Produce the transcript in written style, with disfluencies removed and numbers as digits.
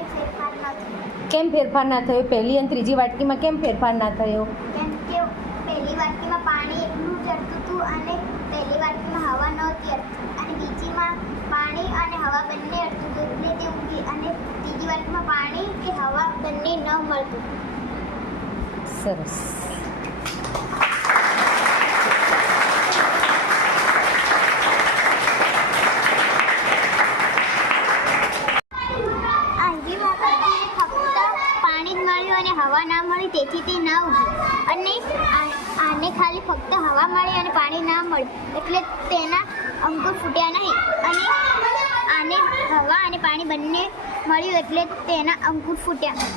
કોઈ ફેરફાર ન થયો. કેમ ફેરફાર ના થયો? પહેલી અને ત્રીજી વાટકીમાં કેમ ફેરફાર ના થયો? કેમ કે પહેલી વાટકીમાં પાણી એટલું ચડતું હતું અને પહેલી વાટકીમાં હવા નહોતી અડતી અને બીજીમાં પાણી અને હવા બંને અડતું હતું એટલે તે ઊંઘી અને ત્રીજી વાટકીમાં પાણી કે હવા બંને ન મળતું. સરસ. પાણી જ મળ્યું અને હવા ના મળી તેથી તે ના ઊંઘી અને આને ખાલી ફક્ત હવા મળી અને પાણી ના મળ્યું એટલે તેના અંકુર ફૂટ્યા નહીં અને આને હવા અને પાણી બંને મળ્યું એટલે તેના અંકુર ફૂટ્યા.